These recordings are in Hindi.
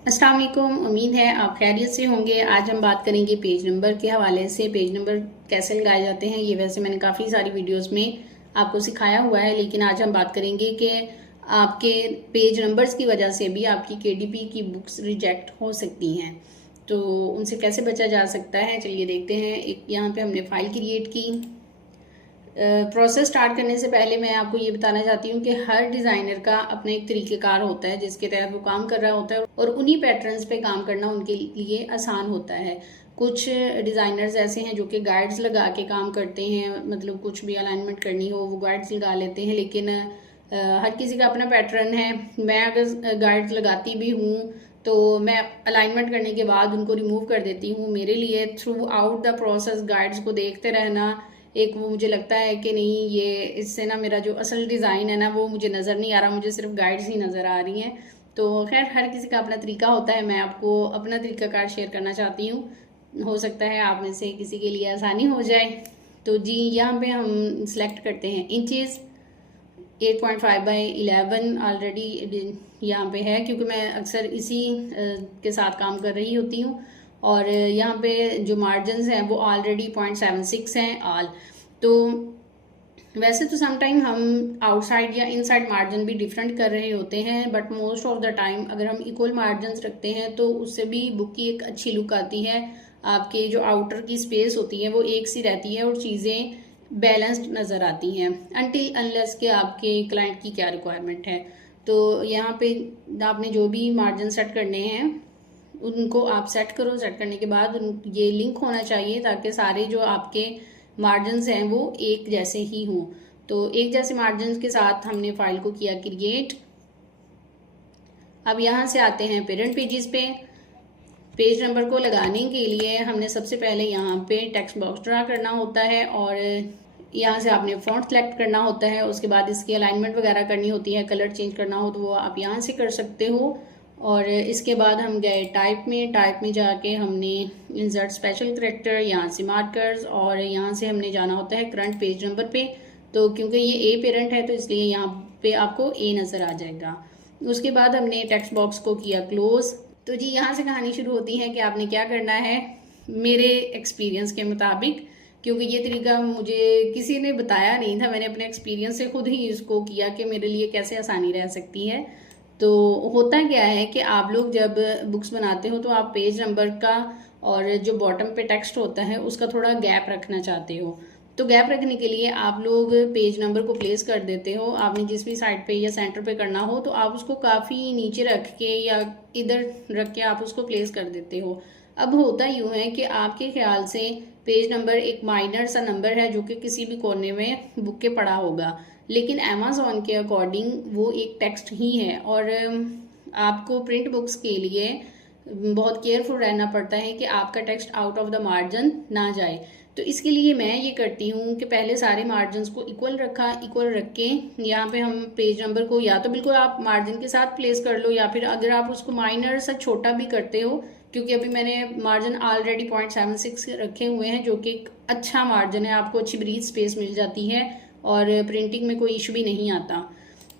अस्सलाम वालेकुम। उम्मीद है आप खैरियत से होंगे। आज हम बात करेंगे पेज नंबर के हवाले से। पेज नंबर कैसे लगाए जाते हैं ये वैसे मैंने काफ़ी सारी वीडियोस में आपको सिखाया हुआ है, लेकिन आज हम बात करेंगे कि आपके पेज नंबर्स की वजह से भी आपकी केडीपी की बुक्स रिजेक्ट हो सकती हैं, तो उनसे कैसे बचा जा सकता है चलिए देखते हैं। एक यहाँ पे हमने फ़ाइल क्रिएट की। प्रोसेस स्टार्ट करने से पहले मैं आपको ये बताना चाहती हूँ कि हर डिज़ाइनर का अपना एक तरीक़ेकार होता है जिसके तहत वो काम कर रहा होता है, और उन्हीं पैटर्न्स पे काम करना उनके लिए आसान होता है। कुछ डिज़ाइनर्स ऐसे हैं जो कि गाइड्स लगा के काम करते हैं, मतलब कुछ भी अलाइनमेंट करनी हो वो गाइड्स लगा लेते हैं, लेकिन हर किसी का अपना पैटर्न है। मैं अगर गाइड्स लगाती भी हूँ तो मैं अलाइनमेंट करने के बाद उनको रिमूव कर देती हूँ। मेरे लिए through out the process guides को देखते रहना एक वो मुझे लगता है कि नहीं, ये इससे ना मेरा जो असल डिज़ाइन है ना वो मुझे नज़र नहीं आ रहा, मुझे सिर्फ गाइड्स ही नज़र आ रही हैं। तो खैर हर किसी का अपना तरीका होता है, मैं आपको अपना तरीकाकार शेयर करना चाहती हूँ, हो सकता है आप में से किसी के लिए आसानी हो जाए। तो जी यहाँ पे हम सिलेक्ट करते हैं इंचेस। 8.5/11 ऑलरेडी यहाँ पे है क्योंकि मैं अक्सर इसी के साथ काम कर रही होती हूँ, और यहाँ पे जो मार्जिन्स हैं वो ऑलरेडी 0.76 हैं ऑल। तो वैसे तो समटाइम हम आउटसाइड या इनसाइड मार्जिन भी डिफरेंट कर रहे होते हैं, but most of the time अगर हम इक्वल मार्जिन रखते हैं तो उससे भी बुक की एक अच्छी लुक आती है। आपके जो आउटर की स्पेस होती है वो एक सी रहती है और चीज़ें बैलेंस्ड नज़र आती हैं, अनटिल अनलेस के आपके क्लाइंट की क्या रिक्वायरमेंट है। तो यहाँ पे आपने जो भी मार्जिन सेट करने हैं उनको आप सेट करो। सेट करने के बाद ये लिंक होना चाहिए ताकि सारे जो आपके मार्जिन्स हैं वो एक जैसे ही हों। तो एक जैसे मार्जिन्स के साथ हमने फाइल को किया क्रिएट। अब यहाँ से आते हैं पेरेंट पेजेस पे। पेज नंबर को लगाने के लिए हमने सबसे पहले यहाँ पे टेक्स्ट बॉक्स ड्रा करना होता है, और यहाँ से आपने फॉन्ट सेलेक्ट करना होता है। उसके बाद इसकी अलाइनमेंट वगैरह करनी होती है, कलर चेंज करना हो तो वो आप यहाँ से कर सकते हो। और इसके बाद हम गए टाइप में जाके हमने इंसर्ट स्पेशल करेक्टर, यहाँ से मार्कर्स, और यहाँ से हमने जाना होता है करंट पेज नंबर पे। तो क्योंकि ये ए पेरेंट है तो इसलिए यहाँ पे आपको ए नज़र आ जाएगा। उसके बाद हमने टेक्स्ट बॉक्स को किया क्लोज। तो जी यहाँ से कहानी शुरू होती है कि आपने क्या करना है। मेरे एक्सपीरियंस के मुताबिक, क्योंकि ये तरीका मुझे किसी ने बताया नहीं था, मैंने अपने एक्सपीरियंस से खुद ही इसको किया कि मेरे लिए कैसे आसानी रह सकती है। तो होता क्या है कि आप लोग जब बुक्स बनाते हो तो आप पेज नंबर का और जो बॉटम पे टेक्स्ट होता है उसका थोड़ा गैप रखना चाहते हो। तो गैप रखने के लिए आप लोग पेज नंबर को प्लेस कर देते हो। आपने जिस भी साइड पे या सेंटर पे करना हो तो आप उसको काफ़ी नीचे रख के या इधर रख के आप उसको प्लेस कर देते हो। अब होता यूँ है कि आपके ख्याल से पेज नंबर एक माइनर सा नंबर है जो कि किसी भी कोने में बुक के पड़ा होगा, लेकिन अमेज़ॉन के अकॉर्डिंग वो एक टेक्स्ट ही है, और आपको प्रिंट बुक्स के लिए बहुत केयरफुल रहना पड़ता है कि आपका text out of the margin ना जाए। तो इसके लिए मैं ये करती हूँ कि पहले सारे मार्जिन को इक्वल रखा, इक्वल रख के यहाँ पे हम पेज नंबर को या तो बिल्कुल आप मार्जिन के साथ प्लेस कर लो, या फिर अगर आप उसको माइनर सा छोटा भी करते हो, क्योंकि अभी मैंने मार्जिन ऑलरेडी 0.76 रखे हुए हैं जो कि एक अच्छा मार्जिन है, आपको अच्छी ब्रीथ स्पेस मिल जाती है और प्रिंटिंग में कोई इशू भी नहीं आता।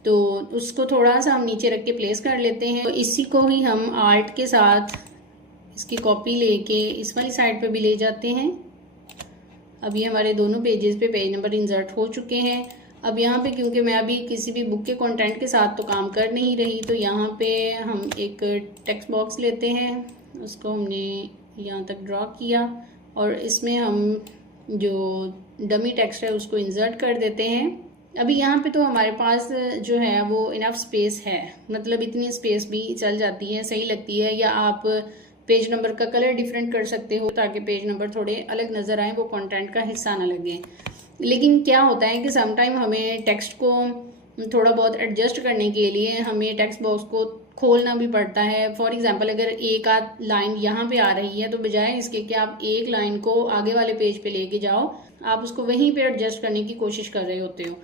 तो उसको थोड़ा सा हम नीचे रख के प्लेस कर लेते हैं। तो इसी को ही हम आर्ट के साथ इसकी कॉपी लेके इस वाली साइड पे भी ले जाते हैं। अब ये हमारे दोनों पेजेस पे पेज नंबर इंसर्ट हो चुके हैं। अब यहाँ पे क्योंकि मैं अभी किसी भी बुक के कंटेंट के साथ तो काम कर नहीं रही, तो यहाँ पे हम एक टेक्स्ट बॉक्स लेते हैं, उसको हमने यहाँ तक ड्रॉ किया, और इसमें हम जो डमी टेक्स्ट है उसको इंसर्ट कर देते हैं। अभी यहाँ पे तो हमारे पास जो है वो इनफ स्पेस है, मतलब इतनी स्पेस भी चल जाती है, सही लगती है। या आप पेज नंबर का कलर डिफरेंट कर सकते हो ताकि पेज नंबर थोड़े अलग नज़र आए, वो कंटेंट का हिस्सा ना लगे। लेकिन क्या होता है कि समटाइम हमें टेक्स्ट को थोड़ा बहुत एडजस्ट करने के लिए हमें टेक्स्ट बॉक्स को खोलना भी पड़ता है। फॉर एग्जांपल अगर एक आध लाइन यहाँ पे आ रही है तो बजाय इसके कि आप एक लाइन को आगे वाले पेज पे लेके जाओ, आप उसको वहीं पे एडजस्ट करने की कोशिश कर रहे होते हो।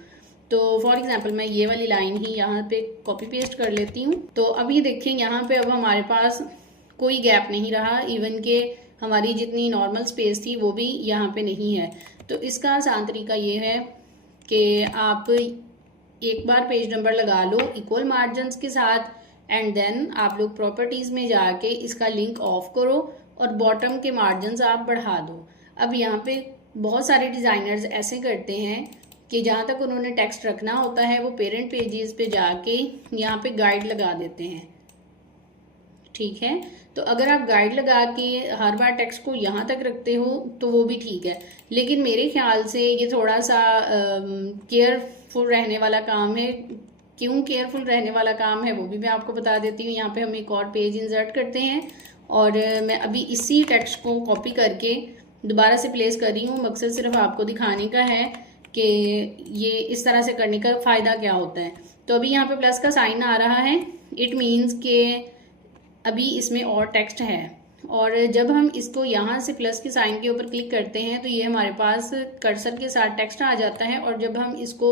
तो फॉर एग्जांपल मैं ये वाली लाइन ही यहाँ पे कॉपी पेस्ट कर लेती हूँ। तो अब ये देखिए यहाँ पे अब हमारे पास कोई गैप नहीं रहा, इवन के हमारी जितनी नॉर्मल स्पेस थी वो भी यहाँ पे नहीं है। तो इसका आसान तरीका ये है कि आप एक बार पेज नंबर लगा लो इक्वल मार्जिन्स के साथ, एंड देन आप लोग प्रॉपर्टीज़ में जाके इसका लिंक ऑफ करो और बॉटम के मार्जिन आप बढ़ा दो। अब यहाँ पे बहुत सारे डिज़ाइनर्स ऐसे करते हैं कि जहाँ तक उन्होंने टेक्स्ट रखना होता है वो पेरेंट पेजेस पे जाके यहाँ पे गाइड लगा देते हैं, ठीक है। तो अगर आप गाइड लगा के हर बार टेक्स्ट को यहाँ तक रखते हो तो वो भी ठीक है, लेकिन मेरे ख्याल से ये थोड़ा सा केयरफुल रहने वाला काम है। क्यों केयरफुल रहने वाला काम है वो भी मैं आपको बता देती हूँ। यहाँ पे हम एक और पेज इंसर्ट करते हैं और मैं अभी इसी टेक्स्ट को कॉपी करके दोबारा से प्लेस कर रही हूँ। मकसद सिर्फ आपको दिखाने का है कि ये इस तरह से करने का फ़ायदा क्या होता है। तो अभी यहाँ पे प्लस का साइन आ रहा है, इट मीन्स के अभी इसमें और टेक्स्ट है। और जब हम इसको यहाँ से प्लस के साइन के ऊपर क्लिक करते हैं तो ये हमारे पास कर्सर के साथ टेक्स्ट आ जाता है, और जब हम इसको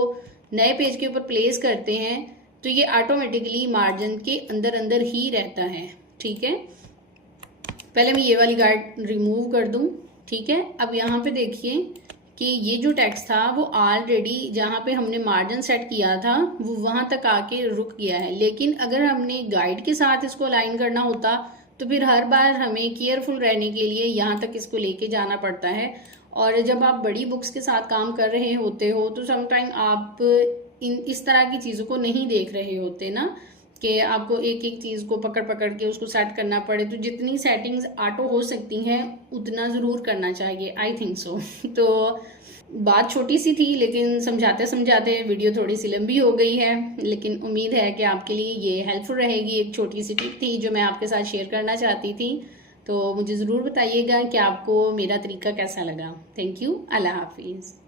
नए पेज के ऊपर प्लेस करते हैं तो ये ऑटोमेटिकली मार्जिन के अंदर अंदर ही रहता है, ठीक है। पहले मैं ये वाली गाइड रिमूव कर दूं, ठीक है। अब यहाँ पे देखिए कि ये जो टेक्स्ट था वो ऑलरेडी जहाँ पे हमने मार्जिन सेट किया था वो वहां तक आके रुक गया है, लेकिन अगर हमने गाइड के साथ इसको अलाइन करना होता तो फिर हर बार हमें केयरफुल रहने के लिए यहाँ तक इसको लेके जाना पड़ता है। और जब आप बड़ी बुक्स के साथ काम कर रहे होते हो तो समटाइम आप इस तरह की चीज़ों को नहीं देख रहे होते ना, कि आपको एक एक चीज़ को पकड़ पकड़ के उसको सेट करना पड़े। तो जितनी सेटिंग्स ऑटो हो सकती हैं उतना ज़रूर करना चाहिए, आई थिंक सो। तो बात छोटी सी थी लेकिन समझाते समझाते वीडियो थोड़ी सी लंबी हो गई है, लेकिन उम्मीद है कि आपके लिए ये हेल्पफुल रहेगी। एक छोटी सी टिप थी जो मैं आपके साथ शेयर करना चाहती थी। तो मुझे ज़रूर बताइएगा कि आपको मेरा तरीका कैसा लगा। थैंक यू, अल्लाह हाफिज़।